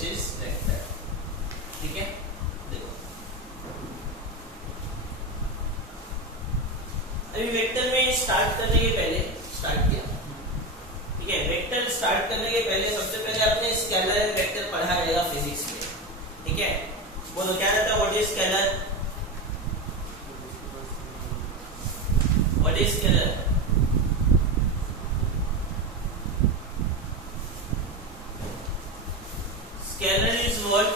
which is vector. ठीक है, देखो अभी वेक्टर में स्टार्ट करने के पहले स्टार्ट किया, ठीक है। वेक्टर स्टार्ट करने के पहले सबसे पहले आपने स्केलर एंड वेक्टर पढ़ा रहेगा फिजिक्स में, ठीक है। बोलो क्या रहता है, what is scalar, what is scalar? Scalar is what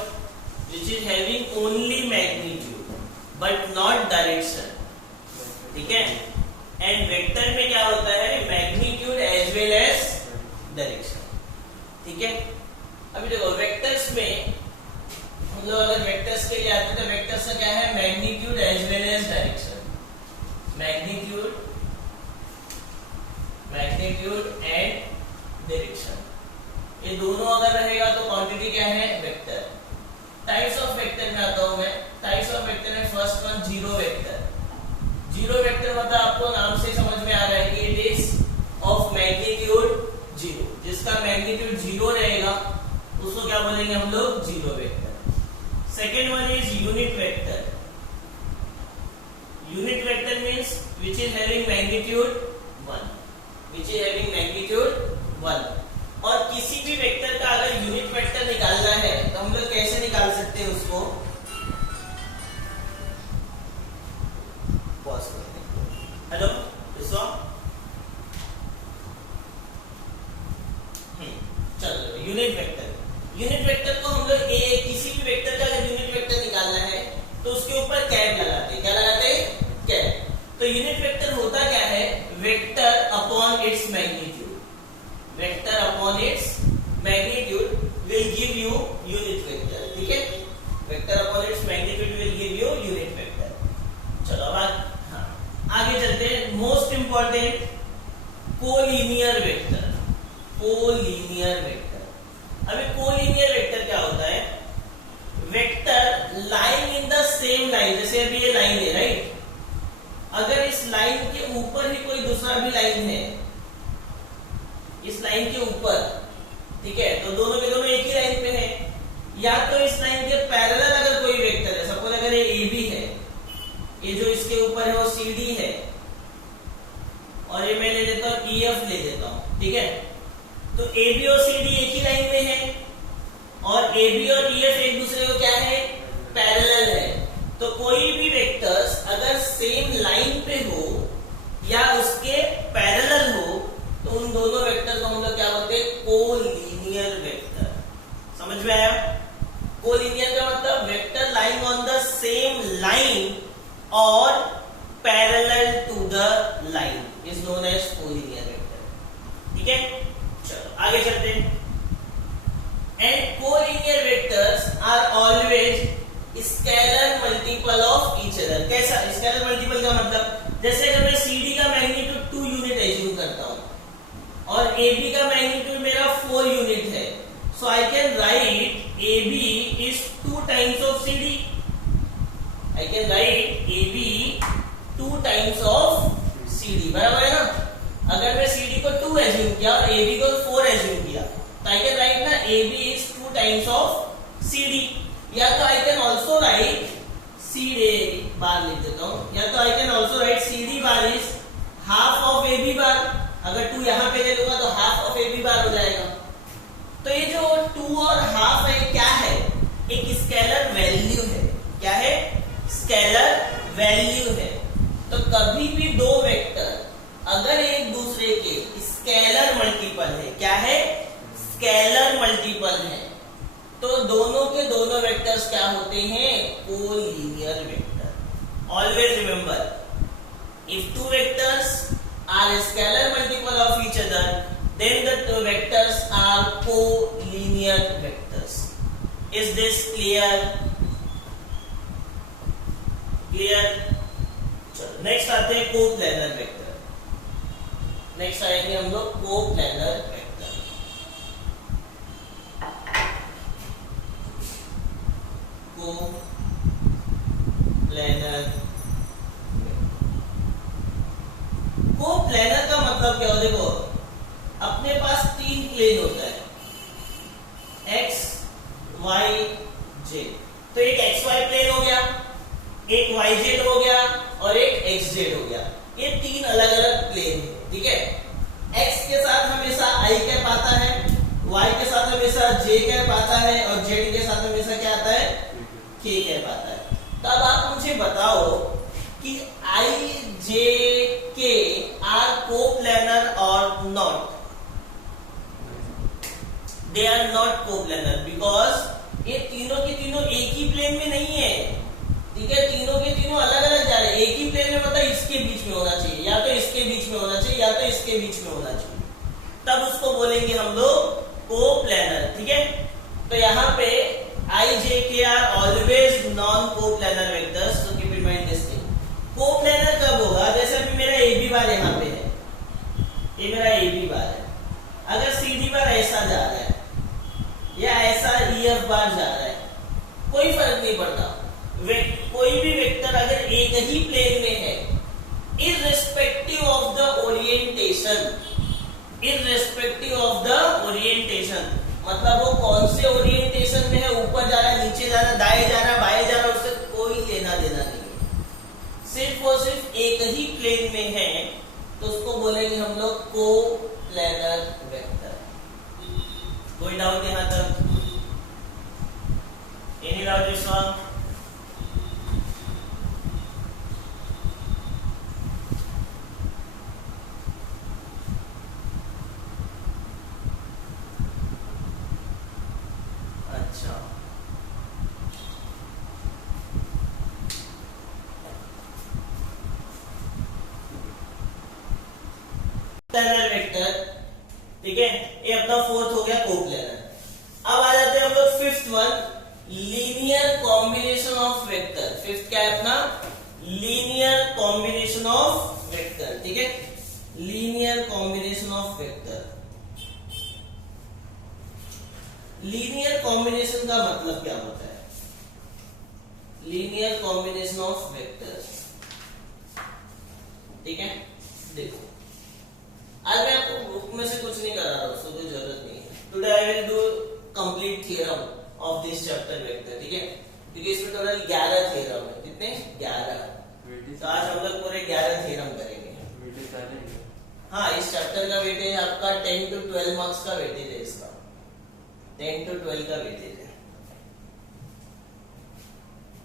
which is having only magnitude but not direction, ठीक है। एंड वेक्टर में क्या होता है, magnitude as well as direction, ठीक है। अभी देखो वेक्टर्स में हम लोग अगर वेक्टर्स के लिए आते हैं तो वेक्टर्स का क्या है, magnitude as well as direction, magnitude and direction, ये दोनों अगर रहेगा तो क्वांटिटी क्या है, वेक्टर। टाइप्स ऑफ वेक्टर में आता हूं मैं। टाइप्स ऑफ वेक्टर में first one zero vector. Zero vector मतलब आपको नाम से समझ में आ रहा है कि it is of magnitude zero, जिसका मैग्नीट्यूड जीरो रहेगा उसको क्या बोलेंगे हम लोग, zero vector. Second one is unit vector. Unit vector means which is having magnitude one, which is having magnitude one. और किसी भी वेक्टर का अगर यूनिट वेक्टर निकालना है तो हम लोग कैसे निकाल सकते हैं उसको, पॉज करते हैं। हेलो विश्वा, चलो यूनिट वेक्टर को हम लोग किसी भी वेक्टर का अगर यूनिट वेक्टर निकालना है तो उसके ऊपर कैप लगाते हैं। क्या लगाते हैं, कैप। तो यूनिट वेक्टर होता क्या है, vector upon its magnitude, vector upon its magnitude will give you unit vector, ठीक है। Vector upon its magnitude will give you unit vector. चलो अब आगे चलते हैं। Most important collinear vector, collinear vector. अभी कोलिनियर वेक्टर क्या होता है, vector line in the same line, जैसे अभी ये लाइन है राइट, अगर इस लाइन के ऊपर ही कोई दूसरा भी लाइन है, इस लाइन के ऊपर, ठीक है, तो दोनों के दोनों एक ही लाइन पे है, या तो इस लाइन के पैरेलल अगर कोई वेक्टर है, सपोज अगर ये ए बी है, ये जो इसके ऊपर है वो सी डी है, और ये मैं ले लेता हूं ई एफ ले लेता हूं, ठीक है। तो ए बी और सी डी एक ही लाइन में है, और ए बी और ई एफ एक दूसरे को क्या है, पैरेलल है। तो कोई भी वेक्टर्स अगर सेम लाइन पे हो या उसके पैरेलल हो तो उन दोनों वेक्टर को हम लोग क्या बोलते हैं, कोलिनियर वेक्टर। समझ में आया? कोलिनियर का मतलब vector lying on the same line और parallel to the line is known as collinear vector, ठीक है। चलो आगे चलते हैं। And collinear vectors are always scalar multiple of each other. कैसा स्केलर मल्टीपल का मतलब, जैसे अगर मैं सी डी का मैग्नीट्यूड 2 यूनिट एज्यूम करता हूं और ए बी का मैग्नीट्यूड मेरा 4 यूनिट है, so I can write a B is 2 times of C d. I can write a b 2 times of C d, बराबर है ना। अगर मैं सी डी को 2 एज्यूम किया और ए बी को 4 एज्यूम किया तो आई कैन राइट ना A B is 2 times of C D. या तो I can also write C D bar लिख देता हूं, या तो I can also write C D bar is half of A B bar. अगर 2 यहां पे ले लूंगा तो half of A B bar हो जाएगा। तो ये जो 2 और हाफ है क्या है, एक स्केलर वैल्यू है। क्या है, स्केलर वैल्यू है। तो कभी भी दो वेक्टर अगर एक दूसरे के स्केलर मल्टीपल है, क्या है, स्केलर मल्टीपल है, तो दोनों के दोनों वेक्टर्स क्या होते हैं, collinear vector. Always remember, if two vectors are scalar multiple of each other, then the two vectors are collinear vectors. Is this clear? Clear? चलो नेक्स्ट आते हैं कोप्लानर वेक्टर। नेक्स्ट आएंगे हम लोग कोप्लानर वेक्टर। कोप्लानर का मतलब क्या हो, देखो अपने पास 3 प्लेन होता है, x, वाई जेड। तो एक एक्स वाई प्लेन हो गया, एक वाई जेड हो गया और एक एक्स जेड हो गया। ये तीन अलग अलग प्लेन है, ठीक है। एक्स के साथ हमेशा आई कैप आता है, वाई के साथ हमेशा जे कैप आता है और जेड के साथ हमेशा क्या आता है, के कैप आता है। तो अब आप मुझे बताओ कि आई जे के आर कोप्लेनर और not? They are not coplanar because ये तीनों के तीनों एक ही प्लेन में नहीं है, ठीक है। तीनों के तीनों अलग अलग जा रहे हैं। एक ही प्लेन में मतलब इसके बीच में होना चाहिए, या तो इसके बीच में होना चाहिए, या तो इसके बीच में होना चाहिए, तब उसको बोलेंगे हम लोग कोप्लेनर, ठीक है। तो यहाँ पे आई जे के are always non coplanar vectors, तो keep in mind this thing. Coplanar कब होगा? जैसे अभी मेरा ए बी बार यहाँ पे है, ये मेरा ए बी बार है, अगर सी डी बार ऐसा जा रहा है या ऐसा ई एफ बार जा रहा है, कोई फर्क नहीं पड़ता। कोई भी वेक्टर अगर एक ही प्लेन में है, irrespective of the orientation, irrespective of the orientation, मतलब वो कौन से ओरिएंटेशन में है, ऊपर जा रहा है, नीचे जा रहा है, दाएं जा रहा है, बाएं जा रहा है, उससे कोई लेना देना नहीं है। सिर्फ और सिर्फ एक ही प्लेन में है, तो उसको बोलेंगे हम लोग कोप्लेनर वेक्टर। कोई डाउट यहां तक? एनी डाउट इस वन? अच्छा, कोप्लेनर वेक्टर, ठीक है। ये अपना फोर्थ हो गया कोप्लेनर। अब आ जाते हैं हम लोग fifth one, linear combination of vector. Fifth क्या है अपना? लीनियर कॉम्बिनेशन ऑफ वेक्टर, ठीक है। Linear combination of vector. Linear combination का मतलब क्या होता है? लीनियर कॉम्बिनेशन ऑफ वेक्टर्स, ठीक है। देखो, आज मैं आपको बुक में से कुछ नहीं करा रहा हूं, उसको कोई जरूरत नहीं है। Today I will do complete theorem of this chapter vector, ठीक है, क्योंकि इसमें टोटल 11 थ्योरम है। कितने? 11। तो आज हम लोग पूरे 11 थ्योरम करेंगे। हाँ, इस चैप्टर का वेटेज आपका 10 to 12 मार्क्स का वेटेज है इसका, 10 to 12 का वेटेज है।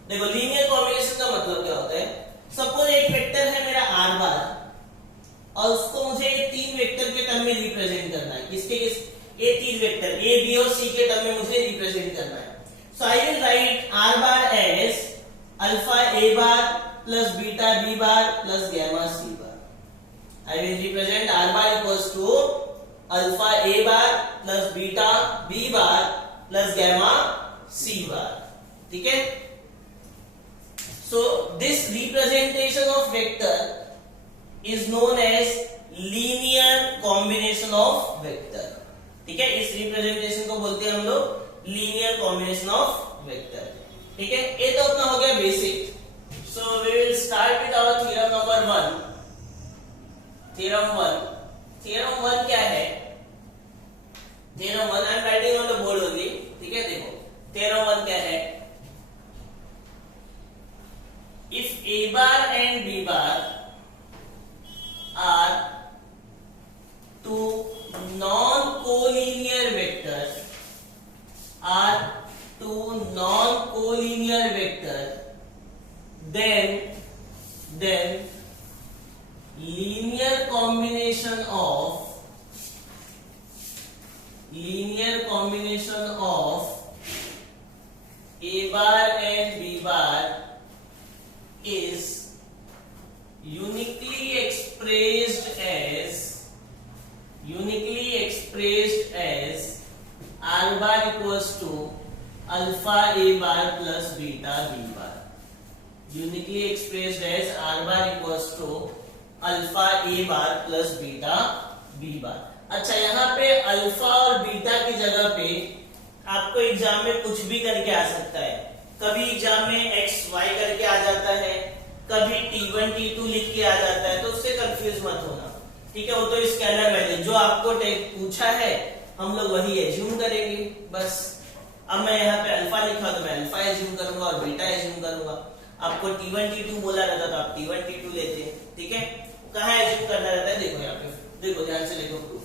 देखो, लीनियर कॉम्बिनेशन का मतलब क्या होता है? सपोज एक वेक्टर है मेरा आर बार, और उसको मुझे तीन वेक्टर के टर्म में रिप्रेजेंट करना है। किसके? ये तीन वेक्टर ए बी और सी के टर्म में मुझे रिप्रेजेंट करना है। So I will write r bar as alpha a bar plus beta B bar plus gamma c bar. I will represent r bar equals to alpha a bar plus beta B bar plus gamma c bar, ठीक है। So this representation of vector is known as linear combination of vector, ठीक है। इस representation को बोलते हैं हम लोग linear combination of vector, ठीक है। ये तो अपना हो गया basic. So we will start with our theorem number 1. theorem 1 क्या है? theorem 1 I am writing on the board only, ठीक है। देखो, theorem 1 क्या है? If a bar and b bar are two non-collinear vectors, then linear combination of a bar and b bar is uniquely expressed as r bar equals to alpha a bar plus beta b bar. Uniquely expressed as r bar equals to alpha a bar plus beta b bar. अच्छा, यहाँ पे alpha और beta की जगह पे आपको exam में कुछ भी करके आ सकता है। कभी एग्जाम में एक्स वाई करके आ जाता है, कभी T1 T2 लिख के आ जाता है, तो उससे कंफ्यूज मत होना, ठीक है। वो तो स्केलर वैल्यू जो आपको पूछा है हम लोग वही एज्यूम करेंगे बस। अब मैं यहाँ पे अल्फा लिखा तो मैं अल्फा एज्यूम करूंगा और बीटा एज्यूम करूंगा। आपको T1 T2 बोला रहता तो आप T1 T2 लेते हैं, ठीक है। कहाँ एज्यूम करना रहता है, देखो यहाँ पे, देखो ध्यान से देखो प्रूफ,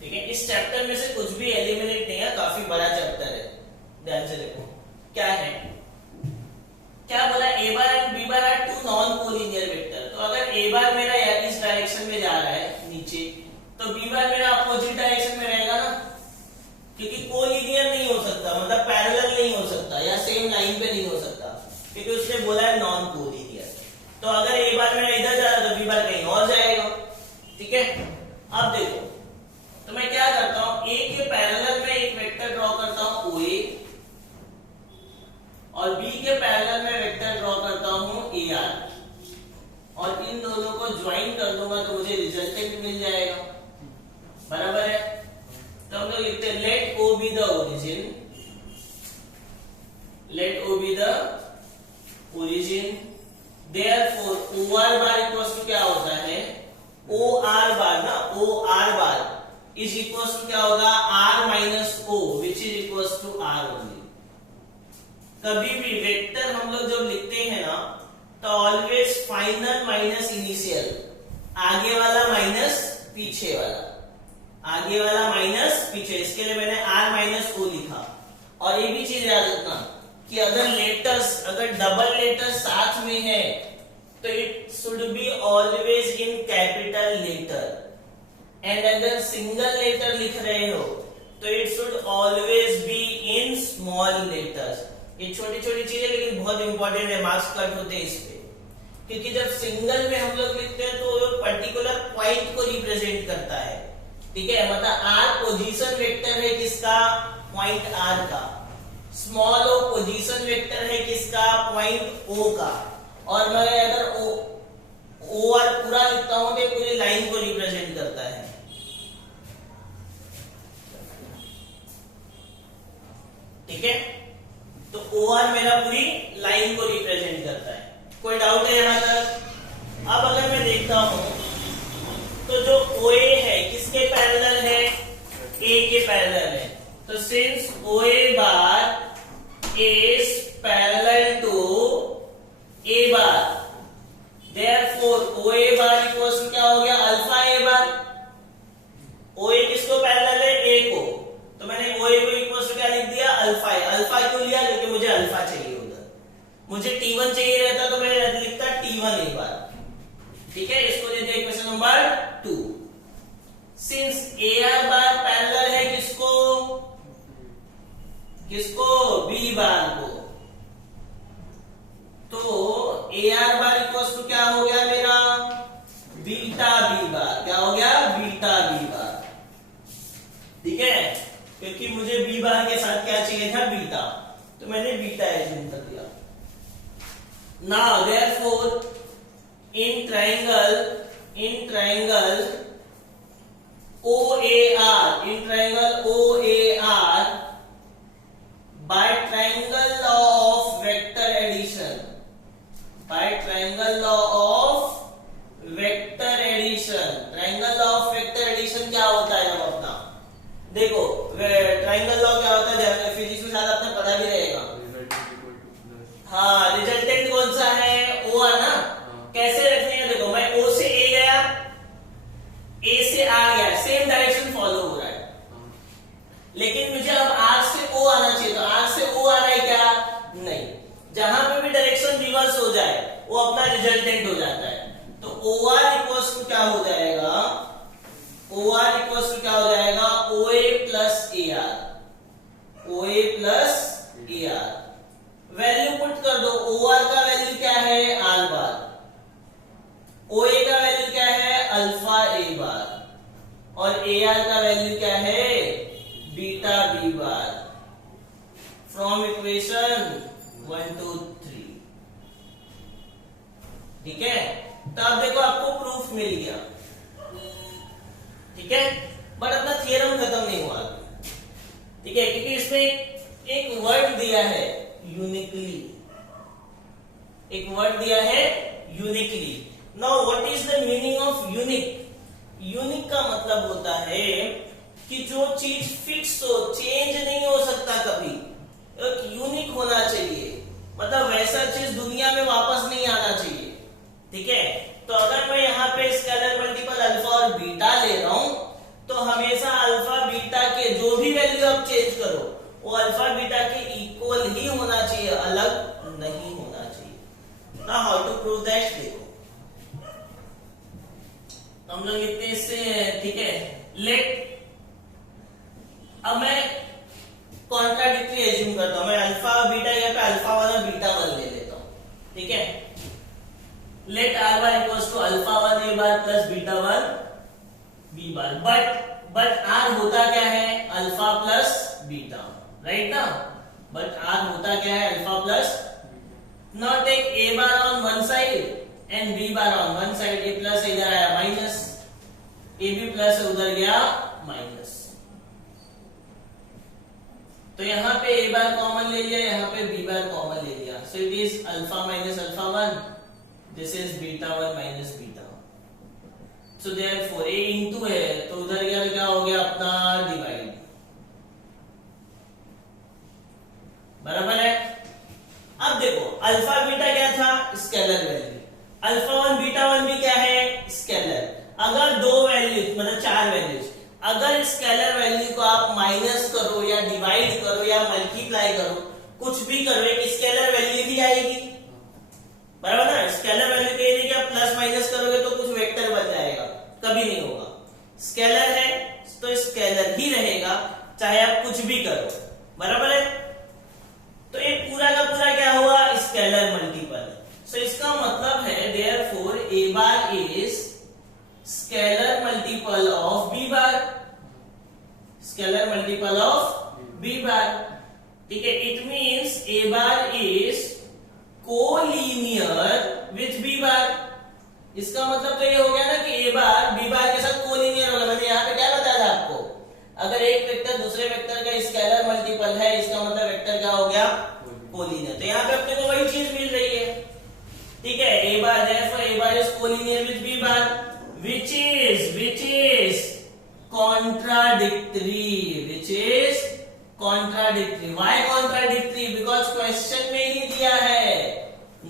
ठीक है। इस चैप्टर में से कुछ भी एलिमिनेट नहीं है, काफी बड़ा चैप्टर है, ध्यान से देखो क्या है, क्या बोला, a bar and B bar are two non collinear vector. तो अगर ए बार मेरा इस डायरेक्शन में जा रहा है नीचे, तो बी बार मेरा अपोजिट डायरेक्शन में रहेगा ना, क्योंकि कोलिनियर नहीं हो सकता, मतलब पैरेलल नहीं हो सकता या सेम लाइन पे नहीं हो सकता, क्योंकि उसने बोला है नॉन कोलिनियर। तो अगर ए बार मेरा इधर जा रहा है तो बी बार कहीं और जाएगा, ठीक है। अब देखो, तो मैं क्या करता हूं, ए के पैरेलल में एक वेक्टर ड्रॉ करता हूं ओ ए, और बी के पैरेलल में वेक्टर ड्रॉ करता हूं ए आर, और इन दोनों को ज्वाइन कर दूंगा तो मुझे रिजल्टेंट मिल जाएगा, बराबर है। तो हम लोग लिखते हैं let O be the origin, let O be the origin, therefore O R bar equals to क्या होता है, ओ आर बार ना, O R bar is equals to क्या होगा, R minus O, which is equals to R only. कभी भी vector हम लोग जब लिखते हैं ना, तो ऑलवेज फाइनल माइनस इनिशियल, आगे वाला माइनस पीछे वाला, आगे वाला माइनस पीछे, इसके लिए मैंने आर माइनस ओ लिखा। और ये भी चीज याद रखना कि अगर लेटर्स, अगर डबल लेटर साथ में है तो it should be always in capital letter, and अगर सिंगल लेटर लिख रहे हो तो it should always be in small letters. ये छोटी छोटी चीजें लेकिन बहुत इंपॉर्टेंट है, मार्क्स कट होते हैं इस पे, क्योंकि जब सिंगल में हम लोग लिखते हैं तो पर्टिकुलर पॉइंट को रिप्रेजेंट करता है, ठीक है। मतलब आर पोजीशन वेक्टर है किसका, पॉइंट आर का, स्मॉल ओ पोजीशन वेक्टर है किसका, पॉइंट ओ का, और मैं अगर ओ आर पूरा लिखता हूं तो पूरी लाइन को रिप्रेजेंट करता है, ठीक है। तो ओ आर मेरा पूरी लाइन को रिप्रेजेंट करता है। कोई डाउट है यहां तक? अब अगर मैं देखता हूं तो जो ओ ए है किसके पैरेलल है, ए के पैरेलल है, तो since O A bar is parallel to A bar, therefore O A bar equals to क्या हो गया, अल्फा ए बार। ओ ए किसको पैरेलल है, ए को, तो मैंने ओ ए को इक्वल्स टू क्या लिख दिया, अल्फा ए। अल्फा क्यों लिया, क्योंकि मुझे अल्फा चाहिए उधर, मुझे T1 चाहिए रहता तो मैं लिखता T1 ए बार, ठीक है। इसको दे दिया equation number 2। Since A R bar parallel है किसको, किसको, बी बार को, तो A R bar equals to क्या हो गया मेरा, बीटा बी बार। क्या हो गया, बीटा बी बार, ठीक है। क्योंकि मुझे बी बार के साथ क्या चाहिए था, बीटा, तो मैंने बीटा एज्यूम कर दिया। Now therefore in triangle OAR, in triangle OAR, by triangle law of vector addition, by triangle law of vector addition, triangle law of vector addition क्या होता है हम अपना देखो, ट्राइंगल लॉ क्या होता है, फिजिक्स में शायद आपने पढ़ा भी रहेगा। हाँ, रिजल्टेंट कौन सा है, ओ आर ना। कैसे रखने हैं, देखो मैं ओ से ए गया, ए से आर गया, सेम डायरेक्शन फॉलो हो रहा है, लेकिन मुझे अब आर से ओ आना चाहिए, तो आर से ओ आ रहा है क्या, नहीं। जहां पे भी डायरेक्शन रिवर्स हो जाए वो अपना रिजल्टेंट हो जाता है। तो ओ आर इक्वल्स टू क्या हो जाएगा, ओ आर इक्वल्स टू क्या हो जाएगा, o a plus a r, o a plus a r. Value put कर दो, ओ आर का वैल्यू क्या है, आर बार, ओ ए का वैल्यू क्या है, अल्फा ए बार, और ए आर का वैल्यू क्या है, beta B bar, from equation 1 2 3, ठीक है। तो अब देखो आपको प्रूफ मिल गया, ठीक है। बट अपना थियरम खत्म नहीं हुआ, ठीक है, क्योंकि इसमें एक वर्ड दिया है यूनिकली, एक वर्ड दिया है uniquely. Now what is the meaning of unique? Unique का मतलब होता है कि जो चीज फिक्स हो, चेंज नहीं हो सकता कभी, एक यूनिक होना चाहिए, मतलब वैसा चीज दुनिया में वापस नहीं आना चाहिए। ठीक है, तो अगर मैं यहाँ पे स्केलर मल्टीपल अल्फा और बीटा ले रहा हूं तो हमेशा अल्फा बीटा के जो भी वैल्यू आप चेंज करो वो अल्फा बीटा के इक्वल ही होना चाहिए, अलग नहीं होना चाहिए। ना हाउ टू प्रूव दैट, देखो हम लोग इतने से, ठीक है, लेट अब मैं कॉन्ट्राडिक्टरी एज्यूम करता हूं, मैं अल्फा बीटा या पे अल्फा 1 और बीटा 1 ले लेता हूं। ठीक है, let R bar equals to alpha 1 A bar plus beta 1 B bar, but R होता क्या है, अल्फा प्लस बीटा, राइट ना, बट आर होता क्या है, alpha plus, now take A bar on one side and B bar on one side, A plus इधर आया minus, A B plus उधर गया माइनस, तो यहाँ पे ए बार कॉमन ले लिया, यहाँ पे बी बार कॉमन ले लिया, so it is alpha minus alpha 1, this is beta 1 minus beta, so therefore A into है तो उधर गया क्या हो गया अपना डिवाइड, बराबर है। अब देखो अल्फा बीटा क्या था, स्केलर वैल्यू, अल्फा 1 बीटा 1 भी क्या है, स्केलर। अगर दो वैल्यूज मतलब चार वैल्यूज, अगर स्केलर वैल्यू को आप माइनस करो या डिवाइड करो या मल्टीप्लाई करो, कुछ भी करो, एक स्केलर वैल्यू ही आएगी, बराबर ना। स्केलर वैल्यू के लिए क्या प्लस माइनस करोगे तो कुछ वेक्टर बन जाएगा, कभी नहीं होगा। स्केलर है तो स्केलर ही रहेगा चाहे आप कुछ भी करो, बराबर है। तो ये पूरा का पूरा क्या हुआ, स्केलर मल्टीपल। सो इसका मतलब है therefore A bar is scalar multiple of B bar, scalar multiple of B bar. ठीक है, it means A bar is collinear with B bar. इसका मतलब तो ये हो गया ना कि ए बार बी बार के साथ कोलिनियर होगा। मैंने यहाँ पे क्या बताया था आपको, अगर एक वेक्टर दूसरे वेक्टर का स्केलर मल्टीपल है इसका मतलब वेक्टर क्या हो गया, कोलिनियर। तो यहाँ पे अपने को वही चीज मिल रही है। ठीक है, a bar therefore A bar is collinear with B bar which is contradictory, which is contradictory. Why contradictory? Because question में ही दिया है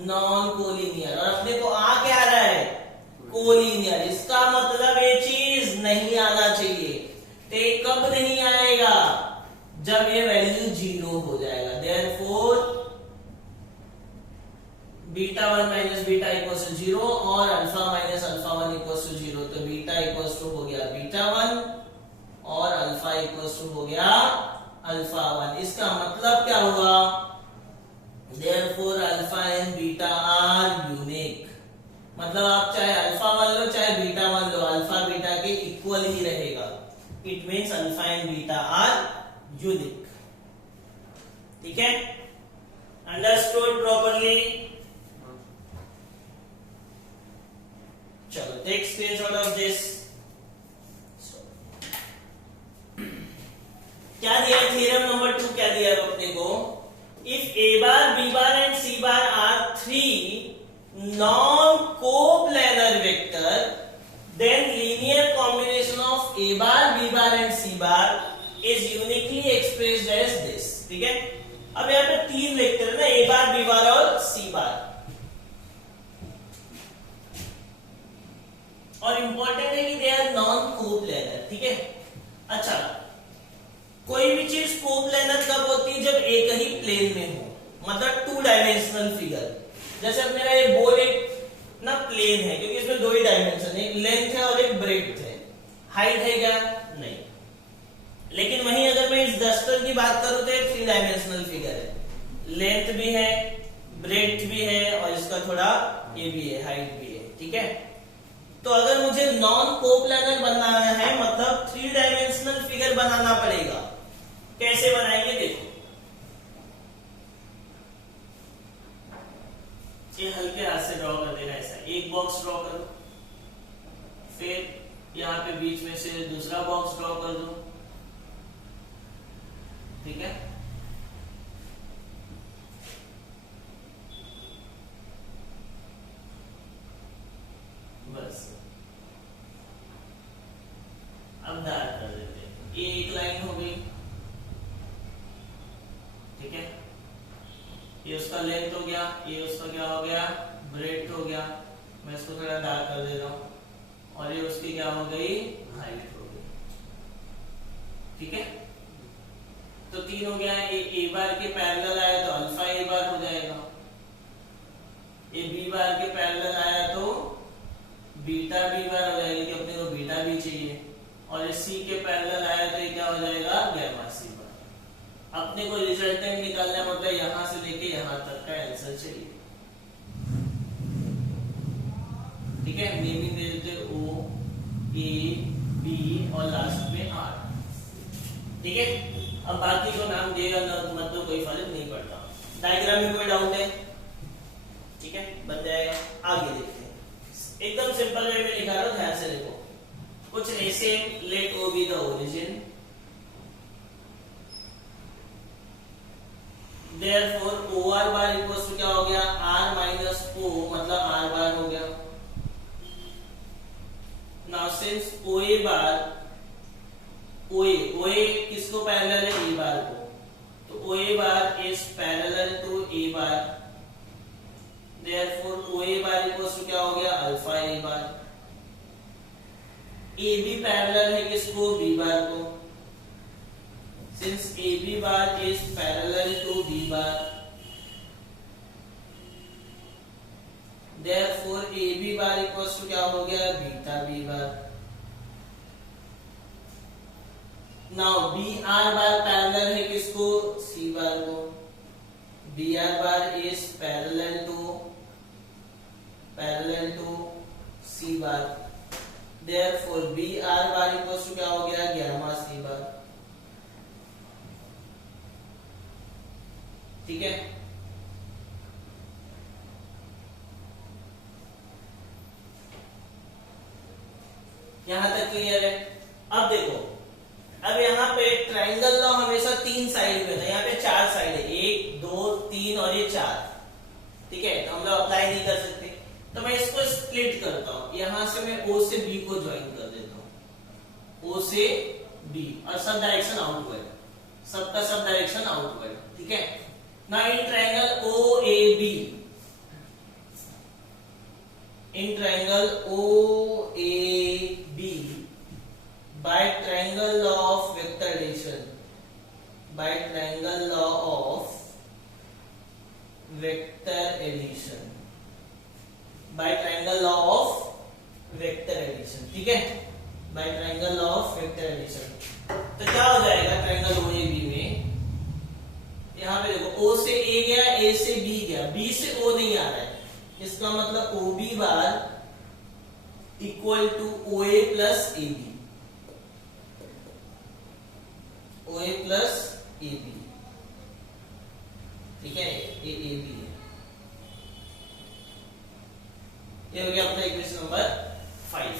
नॉन कोलिनियर और अपने को आ क्या रहा है, कोलिनियर। इसका मतलब ये चीज नहीं आना चाहिए। तो कब नहीं आएगा, जब ये वैल्यू 0 हो जाएगा। Therefore beta 1 minus beta equals to 0 और alpha minus alpha 1 equals to 0। तो बीटा इक्वल्स टू हो गया बीटा 1 और अल्फा इक्वल्स टू हो गया अल्फा 1। इसका मतलब क्या हुआ, therefore alpha and beta are unique. मतलब आप चाहे अल्फा 1 लो चाहे बीटा 1 लो, अल्फा बीटा के इक्वल ही रहेगा। It means alpha and beta are unique. ठीक है, अंडरस्टूड प्रॉपर्ली। चलो टेक स्क्रीनशॉट ऑफ दिस। क्या दिया थ्योरम नंबर 2, क्या दिया अपने को, if A bar B bar and C bar are 3 non coplanar vector then linear combination of A bar B bar and C bar is uniquely expressed as this. ठीक है, अब यहाँ पे 3 वेक्टर है ना, ए बार बी बार और सी बार, और important है कि दे आर नॉन कोप्लेनर। ठीक है, अच्छा कोई भी चीज कोप्लेनर कब होती है, जब एक ही प्लेन में हो, मतलब 2 डायमेंशनल फिगर। जैसे अब मेरा ये बोल एक ना प्लेन है क्योंकि इसमें 2 ही डायमेंशन है, एक लेंथ है और एक ब्रेड्थ है। हाइट है क्या, नहीं। लेकिन वहीं अगर मैं इस डस्टर की बात करूं तो 3 डायमेंशनल फिगर है, लेंथ भी है, ब्रेड्थ भी है और इसका थोड़ा ये भी है, हाइट भी है। ठीक है, तो अगर मुझे नॉन कोप्लेनर बनाना है मतलब 3 डायमेंशनल फिगर बनाना पड़ेगा। कैसे बनाएंगे देखो, ये हल्के हाथ से ड्रॉ कर देना। ऐसा एक बॉक्स ड्रॉ करो, फिर यहाँ पे बीच में से दूसरा बॉक्स ड्रॉ कर दो। ठीक है, बस अब दार कर देते हैं। ये एक लाइन हो गई, ठीक है, ये उसका लेंथ हो गया, ये उसका क्या हो गया, ब्रेड्थ हो गया, मैं इसको थोड़ा डार्क कर दे रहा हूं, और ये उसकी क्या हो गई, हाइट हो गई, ठीक है। तो 3 हो गया है, ये ए बार के पैरेलल आया तो अल्फा ए बार हो जाएगा, ये बी बार के पैरेलल आया तो बीटा बी बार हो जाएगा, कि अपने को बीटा बी चाहिए, और ये सी के पैरेलल आया तो ये क्या हो जाएगा, गैमा सी बार। अपने को रिजल्टेंट निकालना मतलब यहां से लेके यहां तक का आंसर चाहिए, ठीक है। नेमिंग दे देते ओ ए बी और लास्ट में आर, ठीक है। अब बाकी को नाम देगा ना मत तो कोई फर्क नहीं पड़ता। डायग्राम में कोई डाउट है, ठीक है, बन जाएगा। आगे देखते हैं, एकदम सिंपल वे में लिखा रहा हूं, ध्यान से देखो। कुछ ऐसे, let O be the origin, therefore O R bar equals to क्या हो गया, आर माइनस ओ, मतलब आर बार हो गया। नाउ सिंस ओ ए बार, ओ ए किसको पैरेलल है, ए बार को, तो o A bar is parallel to A bar, therefore O A bar equals to क्या हो गया, alpha a bar. A b parallel है किसको, बी बार को, since a B bar is parallel to b bar, therefore a B bar equals to क्या हो गया, beta B bar. Now b are bar parallel है किसको, c bar को, b are bar is parallel to C bar, therefore B are bar equals to क्या हो गया, gamma c bar, ठीक है। यहां तक क्लियर है। अब देखो, अब यहाँ पे ट्राइंगल लॉ हमेशा 3 साइड में था, यहाँ पे 4 साइड है, 1 2 3 और ये 4, ठीक है। तो हम लोग अप्लाई नहीं कर सकते, तो मैं इसको स्प्लिट करता हूं, यहां से मैं O से B को ज्वाइन कर देता हूं, O से B, और सब डायरेक्शन आउटवर्ड, सबका सब डायरेक्शन आउटवर्ड, ठीक है। ना in triangle OAB, in triangle OAB by triangle law of vector addition, by triangle law of vector addition, by triangle law of vector addition, ठीक है, by triangle law of vector addition। तो क्या हो जाएगा triangle OAB में, यहां पे देखो O से A गया, A से B गया, B से O नहीं आ रहा है, इसका मतलब OB bar equal to OA plus AB, OA plus AB, ठीक है, AB है। ये हो गया अपना इक्वेशन नंबर 5।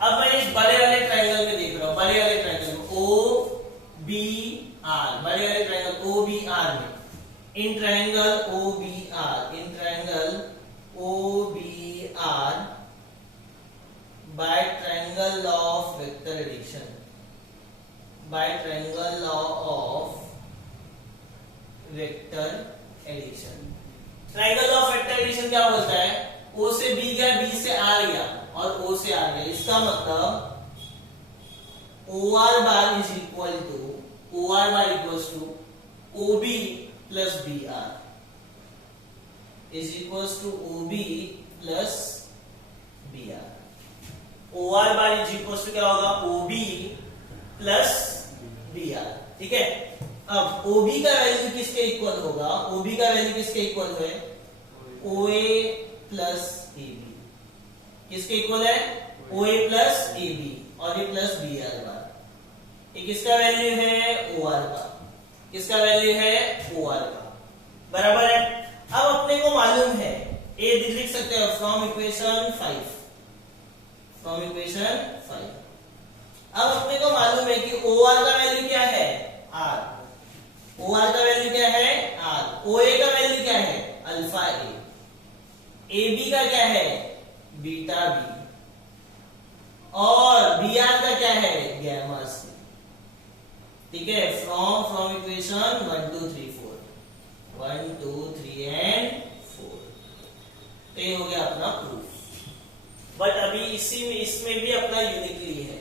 अब मैं इस बड़े वाले ट्राइंगल में देख रहा हूं, बड़े वाले ट्राइंगल में OBR, बड़े वाले ट्राइंगल OBR में, in triangle OBR, in triangle OBR by triangle law of vector addition, by triangle law of vector addition। Triangle law of vector addition क्या बोलता है, O से B गया, B से R गया और O से R गया, इसका मतलब OR bar is equal to, OR bar equals to OB plus BR, is equals to OB plus BR। OR bar is equals to क्या होगा, OB प्लस BR, ठीक है। अब OB का वैल्यू किसके इक्वल होगा, OB का वैल्यू किसके इक्वल है, OA प्लस AB, किसके इक्वल है, OA प्लस AB, और ये प्लस BR बार, ये किसका वैल्यू है, OR का, किसका वैल्यू है, OR का, बराबर है। अब अपने को मालूम है, ये लिख सकते हो फ्रॉम इक्वेशन 5, फ्रॉम इक्वेशन 5। अब अपने को मालूम है कि OR का वैल्यू क्या है, R, OR का वैल्यू क्या है, R, OA का वैल्यू क्या है, अल्फा A, AB का क्या है, बीटा B, और BR का क्या है, गैमा C। ठीक है, फ्रॉम इक्वेशन 1 2 3 4 1 2 3 एंड 4। तो ये हो गया अपना प्रूफ। बट अभी इसमें भी अपना यूनिकली है,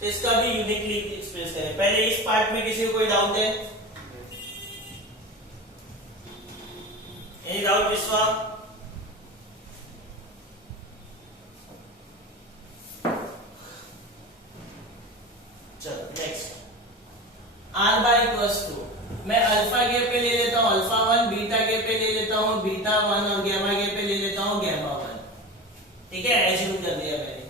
तो इसका भी यूनिकली एक्सप्रेस करें। पहले इस पार्ट में किसी को कोई डाउट है? Any doubt Vishwa? चलो next, R bar equals to, मैं अल्फा के पे ले लेता हूं अल्फा 1, बीटा के पे ले लेता हूं बीटा 1 और गामा के पे ले लेता हूं गामा 1। ठीक है, एज्यूम कर दिया मैंने।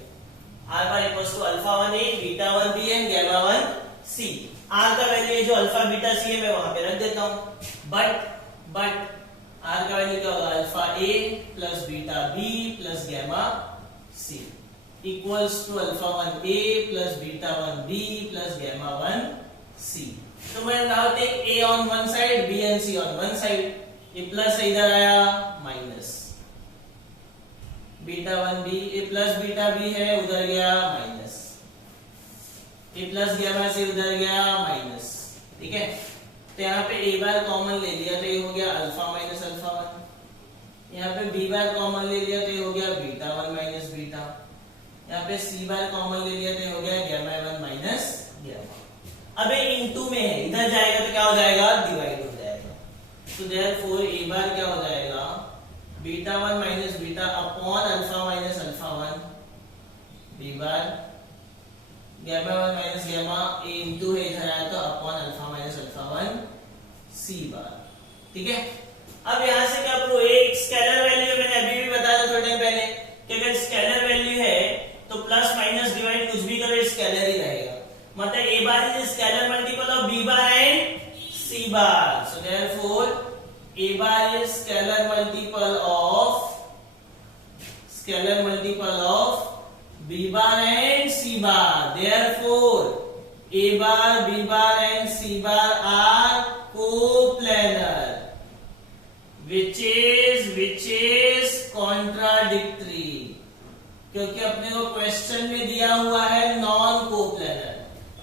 R bar equals to alpha 1 A, beta 1 B and gamma 1 C. R का वैल्यू जो अल्फा बीटा सी है मैं वहां पे रख देता हूं। बट आर का वैल्यू क्या होगा? Alpha A plus beta B plus gamma C equals to alpha 1 A plus beta 1 B plus gamma 1 C. तो मैं now take A on one side, B and C on one side. ये plus इधर आया minus, beta 1 B, A plus beta B है उधर गया minus, A plus gamma C उधर गया माइनस। ठीक है, तो यहाँ पे ए बार कॉमन ले लिया तो ये हो गया अल्फा माइनस अल्फा 1। यहाँ पे बी बार कॉमन ले लिया तो ये हो गया बीटा 1 माइनस बीटा। यहाँ पे सी बार कॉमन ले लिया तो ये हो गया गामा 1 माइनस गामा। अब ये इनटू में है, इधर जाएगा तो क्या हो जाएगा? डिवाइड हो जाएगा। तो देयरफॉर ए बार क्या हो जाएगा? Beta 1 minus beta upon alpha minus alpha 1, B bar gamma 1 minus gamma, A into है इधर आया तो upon alpha minus alpha 1 C bar. ठीक है, अब यहां से क्या प्रूव? एक स्केलर वैल्यू मैंने अभी भी बताया थोड़े टाइम पहले कि अगर स्केलर वैल्यू है तो प्लस माइनस डिवाइड कुछ भी करो स्केलर ही रहेगा। मतलब a bar is scalar multiple of B bar and C bar. So therefore A bar is scalar multiple of B bar and C bar. Therefore A bar, B bar and C bar are coplanar, which is contradictory, क्योंकि अपने को question में दिया हुआ है non coplanar.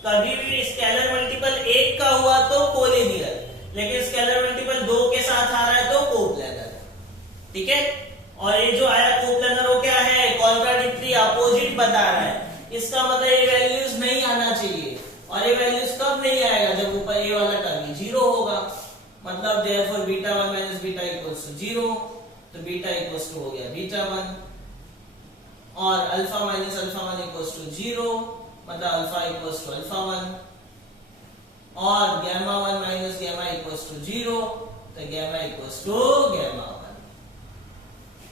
कभी भी scalar multiple एक का हुआ तो कोलिनियर, लेकिन स्केलर मल्टीपल दो के साथ आ रहा है तो कोप्लेनर। ठीक है, और ये जो आया कोप्लेनर वो क्या है? कॉन्ट्राडिक्टरी, अपोजिट बता रहा है। इसका मतलब ये वैल्यूज नहीं आना चाहिए, और ये वैल्यूज कब नहीं आएगा? जब ऊपर ये वाला टर्म 0 होगा। मतलब therefore beta 1 minus beta equals to 0, तो बीटा इक्वल्स टू हो गया बीटा 1, और alpha minus alpha 1 equals to 0, मतलब अल्फा इक्वल्स टू अल्फा 1, और gamma 1 minus gamma equals to 0, तो गामा इक्वल्स टू गामा 1।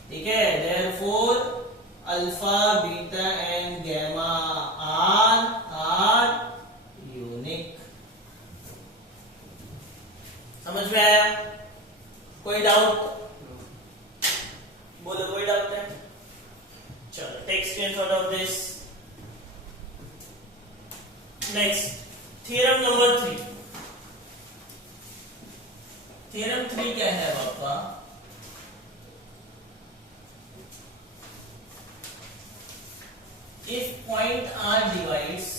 ठीक है, therefore alpha beta and gamma are unique. समझ में आया? कोई डाउट? बोलो, कोई डाउट है? चलो take screenshot of this. Next, theorem number 3। Theorem 3 क्या है आपका? If point R divides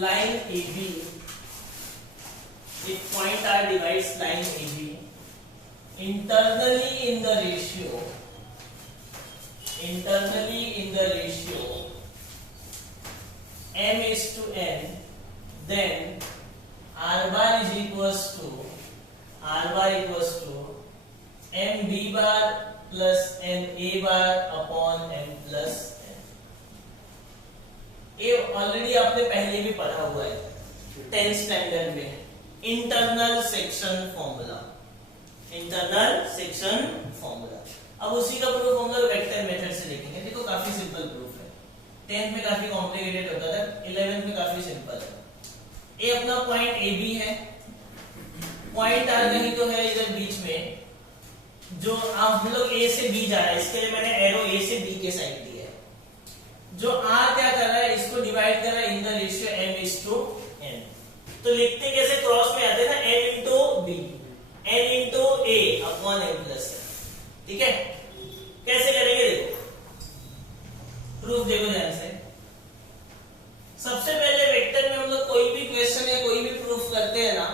line AB, if point R divides line AB internally in the ratio m:n, then R bar is equals to mb bar plus ma bar upon m plus n। ये already आपने पहले भी पढ़ा हुआ है 10th standard में, internal section formula. अब उसी का प्रूफ हम लोग वेक्टर मेथड से देखेंगे। देखो काफी सिंपल प्रूफ है। 10th में काफी कॉम्प्लिकेटेड होता था, 11th में काफी सिंपल है। ये अपना पॉइंट ए बी है, पॉइंट आर कहीं तो है इधर बीच में, जो हम लोग ए से बी जा रहा है, इसके लिए मैंने एरो ए से बी के साइड दिया है। जो आर क्या कर रहा है, इसको डिवाइड कर रहा है इन द रेशियो m:n। तो लिखते कैसे? क्रॉस में आते हैं ना, m into b, n into a upon m plus n। ठीक है, कैसे करेंगे? देखो प्रूफ देखो ध्यान से। सबसे पहले वेक्टर में हम लोग कोई भी क्वेश्चन या कोई भी प्रूफ करते हैं ना,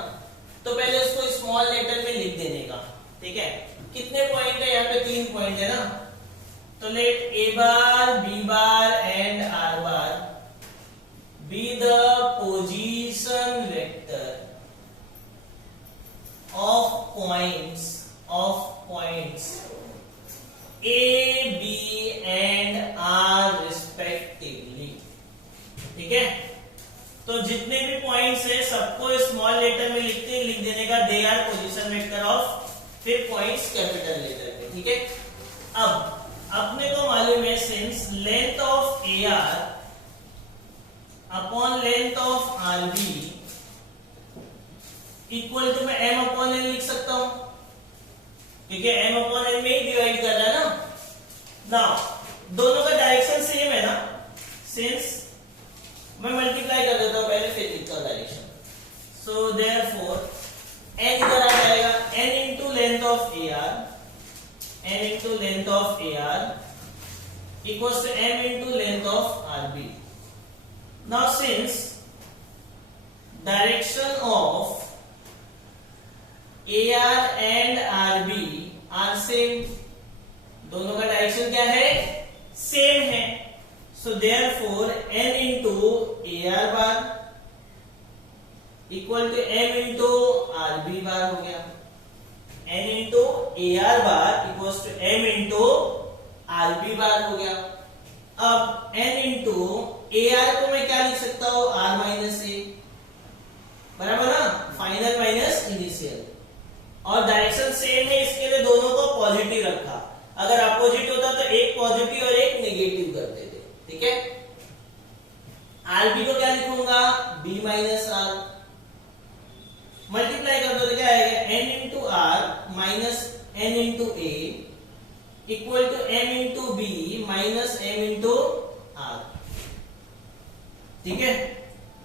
तो पहले उसको स्मॉल लेटर में लिख देने का, ठीक है। कितने पॉइंट है यहाँ पे? 3 पॉइंट है ना, तो let a bar, b bar and r bar be the position vector of points a, b and r respectively, ठीक है। तो जितने भी पॉइंट्स है सबको स्मॉल लेटर में लिख देने का, they are position vector of, फिर पॉइंट्स कैपिटल लेटर में, ठीक है। अब अपने को मालूम है since length of AR upon length of RB equal to मैं m अपॉन n लिख सकता हूं, क्योंकि m अपॉन n में ही डिवाइड कर रहा है ना। नाउ दोनों का डायरेक्शन सेम है ना, सिंस मैं मल्टीप्लाई कर देता हूं पहले, फिर लिखता हूं डायरेक्शन। सो देयरफॉर n इधर आ जाएगा, n into length of AR, n into length of AR equals to m into length of RB. Now since direction of AR and RB are same, दोनों का डायरेक्शन क्या है? Same है। So therefore n into AR bar equal to m into RB bar हो गया। n into AR bar equals to m into RB bar हो गया। अब n इंटू AR को मैं क्या लिख सकता हूं? R माइनस A, बराबर ना, फाइनल माइनस इनिशियल। और डायरेक्शन सेम है, इसके लिए दोनों को पॉजिटिव रखा। अगर अपोजिट होता तो एक पॉजिटिव और एक नेगेटिव कर देते, ठीक है। RB को क्या लिखूंगा? B माइनस R, मल्टीप्लाई कर दो तो क्या आएगा? n into R minus n into A equal to m into B minus m into R, ठीक है।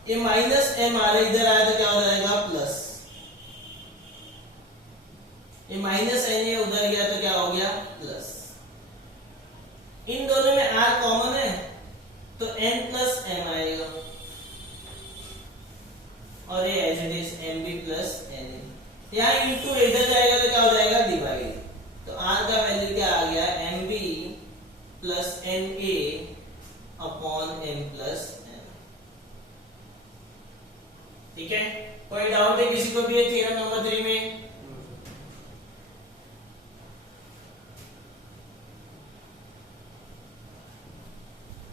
ये माइनस m आ रहा है, इधर आया तो क्या हो जाएगा? प्लस। ये माइनस n है, उधर गया तो क्या हो गया? प्लस। इन दोनों में R कॉमन है तो n प्लस m आएगा, और ये as it is mb plus na। यहाँ इंटू इधर जाएगा तो क्या हो जाएगा? डिवाइड। तो r का वैल्यू क्या आ गया? mb plus na upon m plus n, ठीक है। कोई डाउट है किसी को भी है थ्योरम नंबर 3 में?